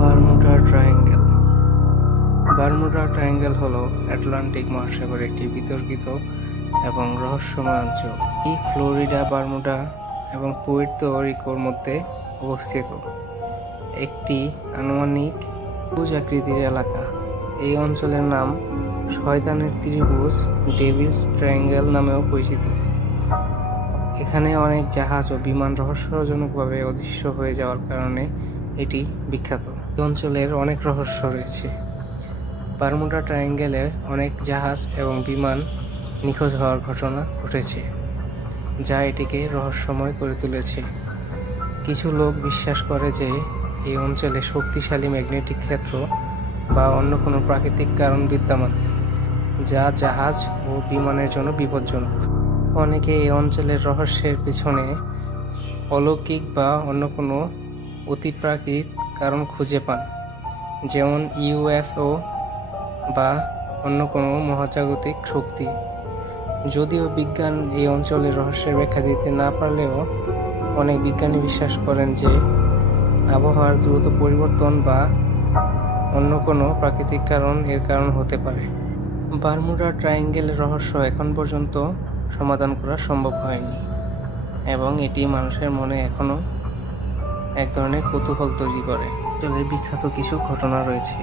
Bermuda Triangle. Bermuda Triangle হলো Atlantic মহাসাগরের একটি বিতর্কিত এবং রহস্যময় অঞ্চল। এই ফ্লোরিডা, বারমুডা এবং পুয়ের্তো রিকোর মধ্যে অবস্থিত। একটি আনুমানিক ত্রিভুজ আকৃতির এলাকা। এই অঞ্চলের নাম শয়তানের ত্রিভুজ ডেভিস ট্রায়াঙ্গেল নামেও পরিচিত। এখানে অনেক জাহাজ ও বিমান রহস্যজনকভাবে অদৃশ্য হয়ে যাওয়ার কারণে এটি বিখ্যাত। অঞ্চলের অনেক রহস্য রয়েছে। বারমুডা ট্রায়াঙ্গেলে অনেক জাহাজ এবং বিমান নিখোঁজ হওয়ার ঘটনা ঘটেছে, যা এটিকে রহস্যময় করে তুলেছে। কিছু লোক বিশ্বাস করে যে এই অঞ্চলে শক্তিশালী ম্যাগনেটিক ক্ষেত্র বা অন্য কোনো প্রাকৃতিক কারণ বিদ্যমান, যা জাহাজ ও বিমানের জন্য বিপজ্জনক। অনেকে এই অঞ্চলের রহস্যের পিছনে অলৌকিক বা অন্য কোনো অতিপ্রাকৃত কারণ খুঁজে পান। যেমন ইউএফও বা অন্য কোনো মহাজাগতিক শক্তি। যদিও বিজ্ঞান এই অঞ্চলের রহস্যের ব্যাখ্যা দিতে না পারলেও অনেক বিজ্ঞানী বিশ্বাস করেন যে আবহাওয়ার দ্রুত পরিবর্তন বা অন্য কোনো প্রাকৃতিক কারণ এর কারণ হতে পারে। বারমুডা ট্রায়াঙ্গেলের রহস্য এখন পর্যন্ত সমাধান করা সম্ভব হয়নি, এবং এটি মানুষের মনে এখনও এক ধরনের কৌতূহল তৈরি করে। অঞ্চলের বিখ্যাত কিছু ঘটনা রয়েছে।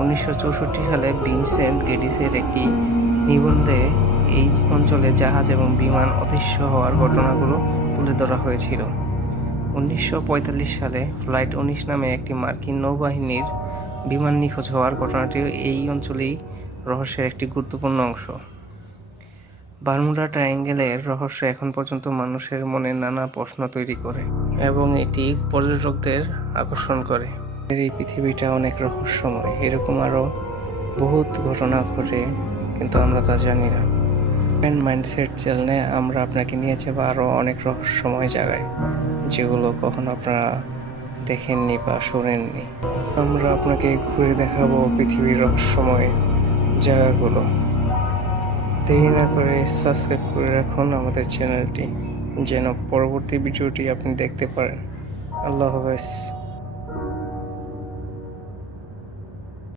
উনিশশো চৌষট্টি সালে ভিনসেন্ট গেডিসের একটি নিবন্ধে এই অঞ্চলে জাহাজ এবং বিমান অদৃশ্য হওয়ার ঘটনাগুলো তুলে ধরা হয়েছিল। উনিশশো পঁয়তাল্লিশ সালে ফ্লাইট উনিশ নামে একটি মার্কিন নৌবাহিনীর বিমান নিখোঁজ হওয়ার ঘটনাটিও এই অঞ্চলেই রহস্যের একটি গুরুত্বপূর্ণ অংশ। বারমুডা ট্রায়াঙ্গেলের রহস্য এখন পর্যন্ত মানুষের মনে নানা প্রশ্ন তৈরি করে এবং এটি পর্যটকদের আকর্ষণ করে। এই পৃথিবীটা অনেক রহস্যময়। এরকম আরও বহুত ঘটনা ঘটে, কিন্তু আমরা তা জানি না। মাইন্ডসেট চ্যানেলে আমরা আপনাকে নিয়ে যাব আরও অনেক রহস্যময় জায়গায়, যেগুলো কখনো আপনারা দেখেননি বা শোনেননি। আমরা আপনাকে ঘুরে দেখাবো পৃথিবীর রহস্যময় জায়গাগুলো। দেরি না করে সাবস্ক্রাইব করে রাখুন আমাদের চ্যানেলটি যেন পরবর্তী ভিডিওটি আপনি দেখতে পারেন। আল্লাহ হাফেজ।